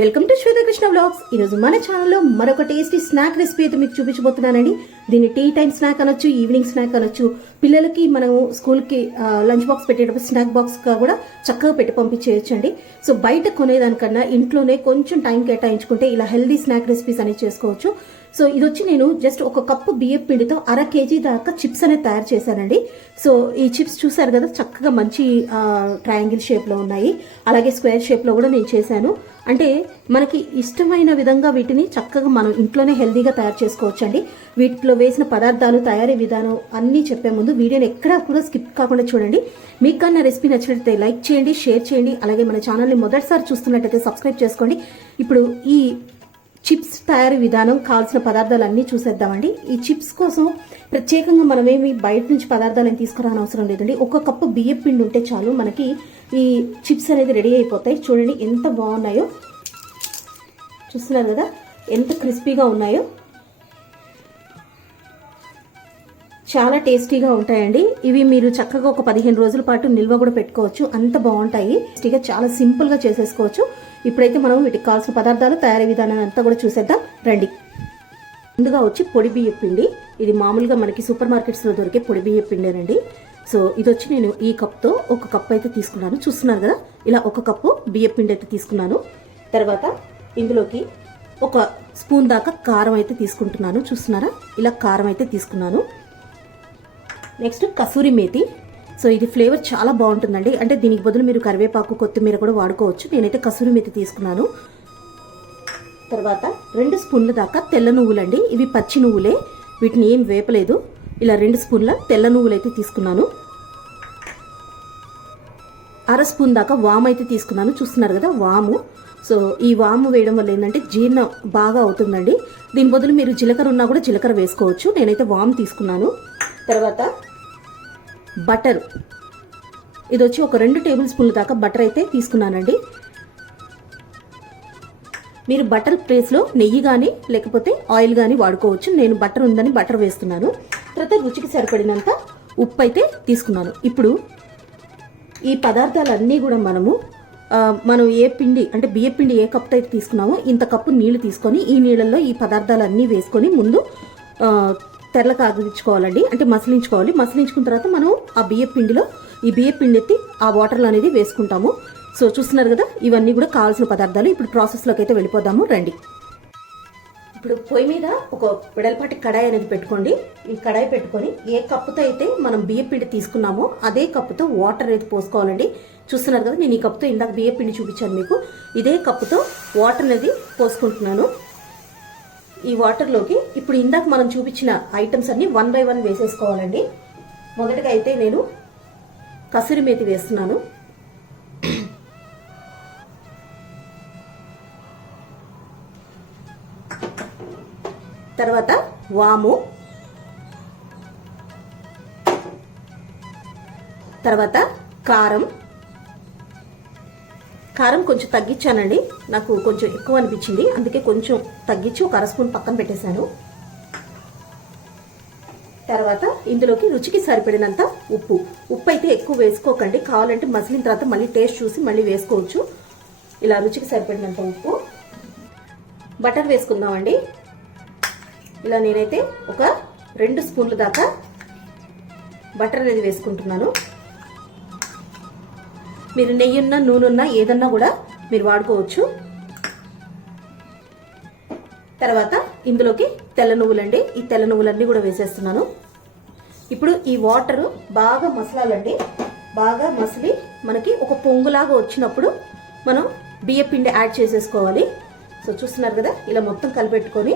Welcome to Swetha Krishna blogs ఈరోజు మన ఛానల్లో మరొక టేస్టీ స్నాక్ రెసిపీ అయితే మీకు చూపించబోతున్నానండి. దీన్ని టీ టైం స్నాక్ అనొచ్చు ఈవినింగ్ స్నాక్ అనొచ్చు. పిల్లలకి మనము స్కూల్కి లంచ్ బాక్స్ పెట్టేటప్పుడు స్నాక్ బాక్స్గా కూడా చక్కగా పెట్టి పంపించేయచ్చండి. సో బయట కొనేదానికన్నా ఇంట్లోనే కొంచెం టైం కేటాయించుకుంటే ఇలా హెల్దీ స్నాక్ రెసిపీస్ అనేవి చేసుకోవచ్చు. సో ఇది వచ్చి నేను జస్ట్ ఒక కప్పు బియ్యం పిండితో అర కేజీ దాకా చిప్స్ అనేది తయారు చేశానండి. సో ఈ చిప్స్ చూసారు కదా చక్కగా మంచి ట్రయాంగిల్ షేప్లో ఉన్నాయి. అలాగే స్క్వేర్ షేప్లో కూడా నేను చేశాను. అంటే మనకి ఇష్టమైన విధంగా వీటిని చక్కగా మనం ఇంట్లోనే హెల్దీగా తయారు చేసుకోవచ్చు అండి వీటిలో వేసిన పదార్థాలు తయారీ విధానం అన్నీ చెప్పే ముందు వీడియోని ఎక్కడా కూడా స్కిప్ కాకుండా చూడండి. మీకు కానీ రెసిపీ నచ్చినట్లయితే లైక్ చేయండి షేర్ చేయండి. అలాగే మన ఛానల్ని మొదటిసారి చూస్తున్నట్టయితే సబ్స్క్రైబ్ చేసుకోండి. ఇప్పుడు ఈ చిప్స్ తయారీ విధానం కావాల్సిన పదార్థాలు అన్నీ చూసేద్దామండి. ఈ చిప్స్ కోసం ప్రత్యేకంగా మనమేమి బయట నుంచి పదార్థాలు తీసుకురాని అవసరం లేదండి. ఒక కప్పు బియ్యం పిండి ఉంటే చాలు మనకి ఈ చిప్స్ అనేది రెడీ అయిపోతాయి. చూడండి ఎంత బాగున్నాయో. చూస్తున్నారు కదా? ఎంత క్రిస్పీగా ఉన్నాయో. చాలా టేస్టీగా ఉంటాయండి. ఇవి మీరు చక్కగా ఒక పదిహేను రోజుల పాటు నిల్వ కూడా పెట్టుకోవచ్చు. అంత బాగుంటాయి. టేస్టీగా చాలా సింపుల్గా చేసేసుకోవచ్చు. ఇప్పుడైతే మనం వీటికి కావాల్సిన పదార్థాలు తయారీ విధానాన్ని అంతా కూడా చూసేద్దాం. రండి. ముందుగా వచ్చి పొడి బియ్య పిండి. ఇది మామూలుగా మనకి సూపర్ మార్కెట్స్లో దొరికే పొడి బియ్య పిండేనండి. సో ఇది వచ్చి నేను ఈ కప్తో ఒక కప్ అయితే తీసుకున్నాను. చూస్తున్నారు కదా? ఇలా ఒక కప్పు బియ్య పిండి అయితే తీసుకున్నాను. తర్వాత ఇందులోకి ఒక స్పూన్ దాకా కారం అయితే తీసుకుంటున్నాను. చూస్తున్నారా? ఇలా కారం అయితే తీసుకున్నాను. నెక్స్ట్ కసూరి మేతి. సో ఇది ఫ్లేవర్ చాలా బాగుంటుందండి. అంటే దీనికి బదులు మీరు కరివేపాకు కొత్తిమీర కూడా వాడుకోవచ్చు. నేనైతే కసూరి మెతి తీసుకున్నాను. తర్వాత రెండు స్పూన్ల దాకా తెల్ల నువ్వులండి. ఇవి పచ్చి నువ్వులే. వీటిని ఏం వేపలేదు. ఇలా రెండు స్పూన్ల తెల్ల నువ్వులు అయితే తీసుకున్నాను. అర స్పూన్ దాకా వాము అయితే తీసుకున్నాను. చూస్తున్నారు కదా వాము. సో ఈ వాము వేయడం వల్ల ఏంటంటే జీర్ణం బాగా అవుతుందండి. దీని బదులు మీరు జీలకర్ర ఉన్నా కూడా జీలకర్ర వేసుకోవచ్చు. నేనైతే వాము తీసుకున్నాను. తర్వాత బటర్. ఇది వచ్చి ఒక రెండు టేబుల్ స్పూన్ల దాకా బటర్ అయితే తీసుకున్నానండి. మీరు బటర్ ప్లేస్లో నెయ్యి కానీ లేకపోతే ఆయిల్ కానీ వాడుకోవచ్చు. నేను బటర్ ఉందని బటర్ వేస్తున్నాను. తర్వాత రుచికి సరిపడినంత ఉప్పు అయితే తీసుకున్నాను. ఇప్పుడు ఈ పదార్థాలన్నీ కూడా మనము మనం ఏ పిండి అంటే బియ్య పిండి ఏ కప్తో అయితే తీసుకున్నామో ఇంత కప్పు నీళ్ళు తీసుకొని ఈ నీళ్ళల్లో ఈ పదార్థాలన్నీ వేసుకొని ముందు తెరల కాగించుకోవాలండి. అంటే మసలించుకోవాలి. మసలించుకున్న తర్వాత మనం ఆ బియ్య పిండిలో ఈ బియ్య పిండి ఎత్తి ఆ వాటర్లో అనేది వేసుకుంటాము. సో చూస్తున్నారు కదా ఇవన్నీ కూడా కావాల్సిన పదార్థాలు. ఇప్పుడు ప్రాసెస్లోకి అయితే వెళ్ళిపోదాము. రండి. ఇప్పుడు పొయ్యి మీద ఒక వెడల్పాటి కడాయి అనేది పెట్టుకోండి. ఈ కడాయి పెట్టుకొని ఏ కప్పుతో అయితే మనం బియ్యం పిండి తీసుకున్నామో అదే కప్పుతో వాటర్ అనేది పోసుకోవాలండి. చూస్తున్నారు కదా నేను ఈ కప్పుతో ఇందాక బియ్యం పిండి చూపించాను మీకు. ఇదే కప్పుతో వాటర్ అనేది పోసుకుంటున్నాను. ఈ వాటర్లోకి ఇప్పుడు ఇందాక మనం చూపించిన ఐటమ్స్ అన్ని వన్ బై వన్ వేసేసుకోవాలండి. మొదటగా అయితే నేను కసూరి మేతి వేస్తున్నాను. తర్వాత వాము. తర్వాత కారం. కారం కొంచెం తగ్గించానండి. నాకు కొంచెం ఎక్కువ అనిపించింది. అందుకే కొంచెం తగ్గించి ఒక అర స్పూన్ పక్కన పెట్టేశాను. తర్వాత ఇందులోకి రుచికి సరిపడినంత ఉప్పు. ఉప్పు అయితే ఎక్కువ వేసుకోకండి. కావాలంటే మసిలిన తర్వాత మళ్ళీ టేస్ట్ చూసి మళ్ళీ వేసుకోవచ్చు. ఇలా రుచికి సరిపడినంత ఉప్పు. బటర్ వేసుకుందామండి. ఇలా నేనైతే ఒక రెండు స్పూన్ల దాకా బటర్ అనేది వేసుకుంటున్నాను. మీరు నెయ్యి ఉన్నా నూనె ఉన్నా ఏదన్నా కూడా మీరు వాడుకోవచ్చు. తర్వాత ఇందులోకి తెల్ల నువ్వులండి. ఈ తెల్ల నువ్వులన్నీ కూడా వేసేస్తున్నాను. ఇప్పుడు ఈ వాటర్ బాగా మసలాలండి. బాగా మసిలి మనకి ఒక పొంగులాగా వచ్చినప్పుడు మనం బియ్యం పిండి యాడ్ చేసేసుకోవాలి. సో చూస్తున్నారు కదా ఇలా మొత్తం కలిపెట్టుకొని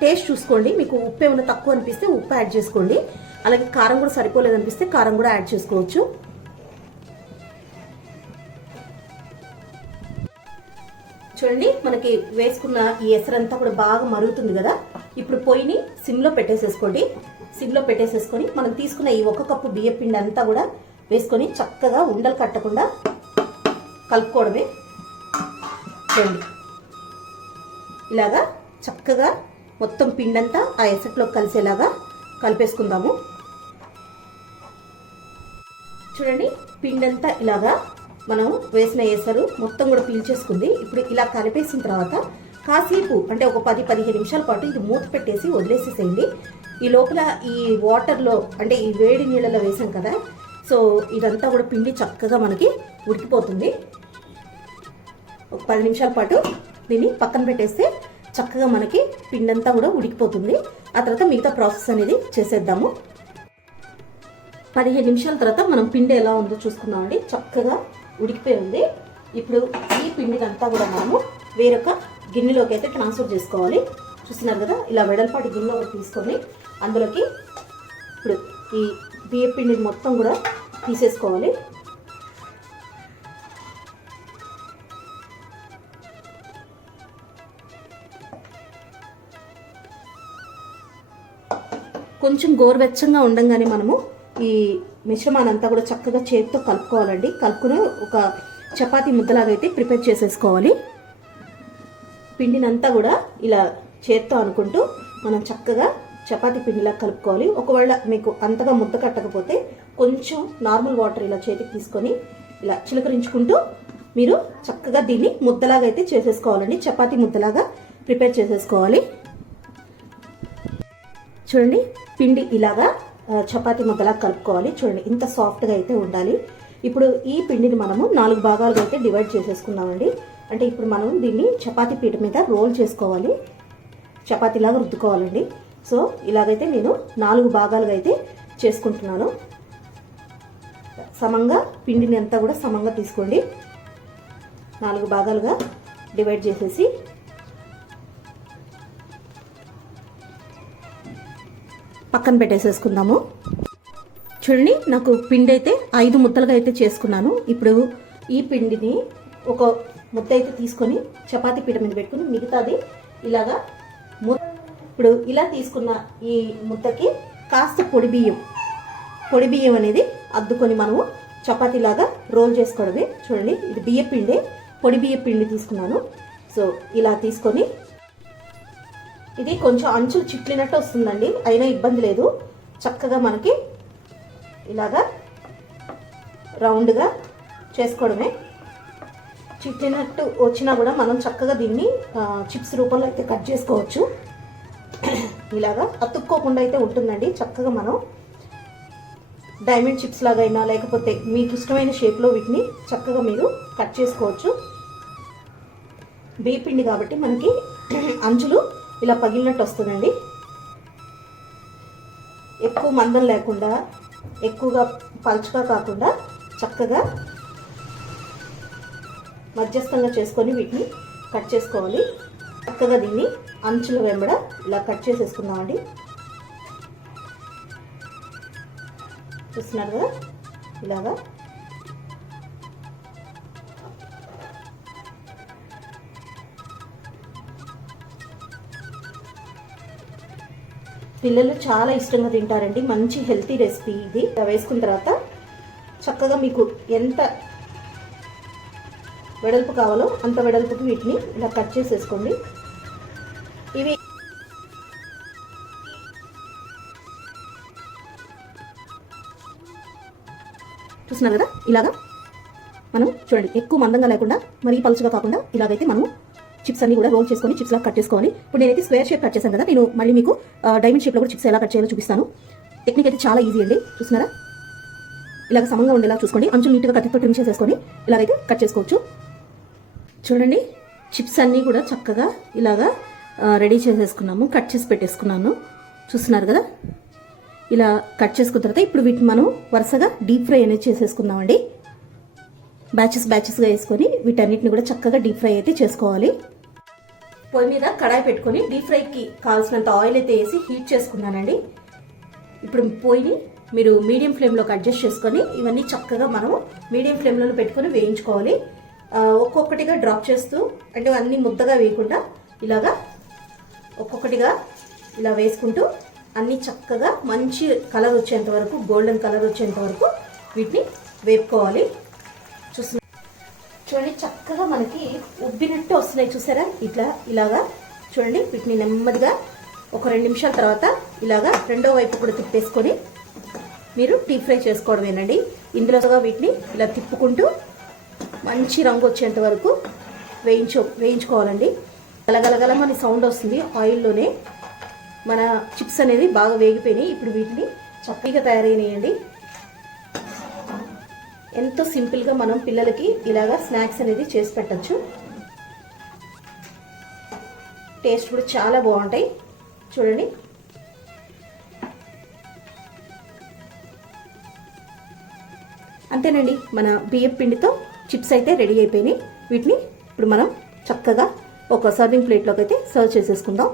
టేస్ట్ చూసుకోండి. మీకు ఉప్పు ఏమైనా తక్కువ అనిపిస్తే ఉప్పు యాడ్ చేసుకోండి. అలాగే కారం కూడా సరిపోలేదు అనిపిస్తే కారం కూడా యాడ్ చేసుకోవచ్చు. చూడండి మనకి వేసుకున్న ఈ ఎసరంతా కూడా బాగా మరుగుతుంది కదా. ఇప్పుడు పొయ్యిని సిమ్లో పెట్టేసేసుకోండి. సిమ్లో పెట్టేసేసుకొని మనం తీసుకున్న ఈ ఒక కప్పు బియ్య పిండి అంతా కూడా వేసుకొని చక్కగా ఉండలు కట్టకుండా కలుపుకోవడమే. చూడండి. ఇలాగా చక్కగా మొత్తం పిండంతా ఆ ఎసట్లో కలిసేలాగా కలిపేసుకుందాము. చూడండి పిండంతా ఇలాగా మనం వేసిన ఏసరు మొత్తం కూడా పీల్చేసుకుంది ఇప్పుడు ఇలా కలిపేసిన తర్వాత కాసేపు అంటే ఒక పది పదిహేను నిమిషాల పాటు ఇది మూత పెట్టేసి వదిలేసేసేయండి. ఈ లోపల ఈ వాటర్లో అంటే ఈ వేడి నీళ్ళలో వేసాం కదా సో ఇదంతా కూడా పిండి చక్కగా మనకి ఉడికిపోతుంది. ఒక పది నిమిషాల పాటు దీన్ని పక్కన పెట్టేస్తే చక్కగా మనకి పిండి అంతా కూడా ఉడికిపోతుంది. ఆ తర్వాత మిగతా ప్రాసెస్ అనేది చేసేద్దాము. పదిహేను నిమిషాల తర్వాత మనం పిండి ఎలా ఉందో చూసుకుందామండి. చక్కగా ఉడికిపోయి ఉంది ఇప్పుడు ఈ పిండినంతా కూడా మనము వేరొక గిన్నెలోకి అయితే ట్రాన్స్ఫర్ చేసుకోవాలి. చూస్తున్నారు కదా ఇలా వెడల్పాటి గిన్నె ఒకటి తీసుకొని అందులోకి ఇప్పుడు ఈ బియ్య పిండిని మొత్తం కూడా తీసేసుకోవాలి. కొంచెం గోరువెచ్చంగా ఉండంగానే మనము ఈ మిశ్రమాన్ని అంతా కూడా చక్కగా చేతితో కలుపుకోవాలండి. కలుపుకుని ఒక చపాతీ ముద్దలాగా అయితే ప్రిపేర్ చేసేసుకోవాలి. పిండినంతా కూడా ఇలా చేత్తో అనుకుంటూ మనం చక్కగా చపాతీ పిండిలా కలుపుకోవాలి. ఒకవేళ మీకు అంతగా ముద్ద కట్టకపోతే కొంచెం నార్మల్ వాటర్ ఇలా చేతికి తీసుకొని ఇలా చిలకరించుకుంటూ మీరు చక్కగా దీన్ని ముద్దలాగా అయితే చేసేసుకోవాలండి. చపాతీ ముద్దలాగా ప్రిపేర్ చేసేసుకోవాలి. చూడండి పిండి ఇలాగా చపాతి ముద్దలా కలుపుకోవాలి. చూడండి ఇంత సాఫ్ట్గా అయితే ఉండాలి. ఇప్పుడు ఈ పిండిని మనము నాలుగు భాగాలుగా అయితే డివైడ్ చేసేసుకున్నామండి. అంటే ఇప్పుడు మనం దీన్ని చపాతీ పీట మీద రోల్ చేసుకోవాలి. చపాతీలాగా రుద్దుకోవాలండి. సో ఇలాగైతే నేను నాలుగు భాగాలుగా అయితే చేసుకుంటున్నాను. సమంగా పిండిని అంతా కూడా సమంగా తీసుకోండి. నాలుగు భాగాలుగా డివైడ్ చేసేసి పక్కన పెట్టేసేసుకుందాము. చూడండి నాకు పిండి అయితే ఐదు ముద్దలుగా అయితే చేసుకున్నాను. ఇప్పుడు ఈ పిండిని ఒక ముద్ద అయితే తీసుకొని చపాతీ పీట మీద పెట్టుకుని మిగతాది ఇలాగా ము- ఇప్పుడు ఇలా తీసుకున్న ఈ ముద్దకి కాస్త పొడి బియ్యం. పొడి బియ్యం అనేది అద్దుకొని మనము చపాతీలాగా రోల్ చేసుకోవడమే. చూడండి ఇది బియ్య పిండి పొడి బియ్య పిండి తీసుకున్నాను. సో ఇలా తీసుకొని ఇది కొంచెం అంచులు చిట్లినట్టు వస్తుందండి అయినా ఇబ్బంది లేదు. చక్కగా మనకి ఇలాగా రౌండ్గా చేసుకోవడమే. చిట్లినట్టు వచ్చినా కూడా మనం చక్కగా దీన్ని చిప్స్ రూపంలో అయితే కట్ చేసుకోవచ్చు. ఇలాగా అతుక్కోకుండా అయితే ఉంటుందండి. చక్కగా మనం డైమండ్ చిప్స్ లాగా అయినా లేకపోతే మీకు ఇష్టమైన షేప్లో వీటిని చక్కగా మీరు కట్ చేసుకోవచ్చు. బియ్యపిండి కాబట్టి మనకి అంచులు ఇలా పగిలినట్టు వస్తుందండి. ఎక్కువ మందం లేకుండా ఎక్కువగా పలుచగా కాకుండా చక్కగా మధ్యస్థంగా చేసుకొని వీటిని కట్ చేసుకోవాలి. చక్కగా దీన్ని అంచుల వెంబడ ఇలా కట్ చేసేసుకుందామండి. చూస్తున్నారు కదా? ఇలాగా పిల్లలు చాలా ఇష్టంగా తింటారండి. మంచి హెల్తీ రెసిపీ ఇది. వేసుకున్న తర్వాత చక్కగా మీకు ఎంత వెడల్పు కావాలో అంత వెడల్పుకి వీటిని ఇలా కట్ చేసేసుకోండి. ఇవి చూస్తున్నారు కదా? ఇలాగా మనం చూడండి ఎక్కువ మందంగా లేకుండా మరీ పలుచగా కాకుండా ఇలాగైతే మనం చిప్స్ అన్ని కూడా రోల్ చేసుకొని చిప్స్ లాగా కట్ చేసుకోవాలి ఇప్పుడు నేనైతే స్క్వేర్ షేప్ కట్ చేశాను కదా నేను మళ్ళీ మీకు డైమండ్ షేప్లో కూడా చిప్స్ ఎలా కట్ చేయాలో చూపిస్తాను. టెక్నిక్ అయితే చాలా ఈజీ అండి చూస్తున్నారా? ఇలాగ సమంగా ఉండేలా చూసుకోండి అంచు నీట్గా కత్తితో ట్రిమ్ చేసేసుకొని ఇలాగైతే కట్ చేసుకోవచ్చు. చూడండి చిప్స్ అన్నీ కూడా చక్కగా ఇలాగా రెడీ చేసేసుకున్నాము కట్ చేసి పెట్టేసుకున్నాను. చూస్తున్నారు కదా? ఇలా కట్ చేసుకున్న తర్వాత ఇప్పుడు వీటిని మనం వరుసగా డీప్ ఫ్రై అనేది చేసేసుకుందామండి. బ్యాచెస్ బ్యాచెస్గా వేసుకొని వీటన్నిటిని కూడా చక్కగా డీప్ ఫ్రై అయితే చేసుకోవాలి. పొయ్యి మీద కడాయి పెట్టుకొని డీప్ ఫ్రైకి కావాల్సినంత ఆయిల్ అయితే వేసి హీట్ చేసుకున్నానండి. ఇప్పుడు పొయ్యిని మీరు మీడియం ఫ్లేమ్లోకి అడ్జస్ట్ చేసుకొని ఇవన్నీ చక్కగా మనము మీడియం ఫ్లేమ్లో పెట్టుకొని వేయించుకోవాలి. ఒక్కొక్కటిగా డ్రాప్ చేస్తూ అంటే అన్నీ ముద్దగా వేయకుండా ఇలాగా ఒక్కొక్కటిగా ఇలా వేసుకుంటూ అన్నీ చక్కగా మంచి కలర్ వచ్చేంత వరకు గోల్డెన్ కలర్ వచ్చేంత వరకు వీటిని వేపుకోవాలి. చూడండి చక్కగా మనకి ఉబ్బినట్టు వస్తున్నాయి. చూసారా? ఇట్లా ఇలాగా చూడండి వీటిని నెమ్మదిగా ఒక రెండు నిమిషాల తర్వాత ఇలాగా రెండో వైపు కూడా తిప్పేసుకొని మీరు డీప్ ఫ్రై చేసుకోవడమేనండి. ఇందులోగా వీటిని ఇలా తిప్పుకుంటూ మంచి రంగు వచ్చేంత వరకు వేయించు వేయించుకోవాలండి. గలగలగలమని సౌండ్ వస్తుంది. ఆయిల్లోనే మన చిప్స్ అనేది బాగా వేగిపోయినాయి. ఇప్పుడు వీటిని చక్కగా తయారైనాయండి. ఎంతో సింపుల్గా మనం పిల్లలకి ఇలాగా స్నాక్స్ అనేది చేసి పెట్టచ్చు. టేస్ట్ కూడా చాలా బాగుంటాయి. చూడండి. అంతేనండి మన బియ్యం పిండితో చిప్స్ అయితే రెడీ అయిపోయినాయి. వీటిని ఇప్పుడు మనం చక్కగా ఒక సర్వింగ్ ప్లేట్లోకి అయితే సర్వ్ చేసేసుకుందాం.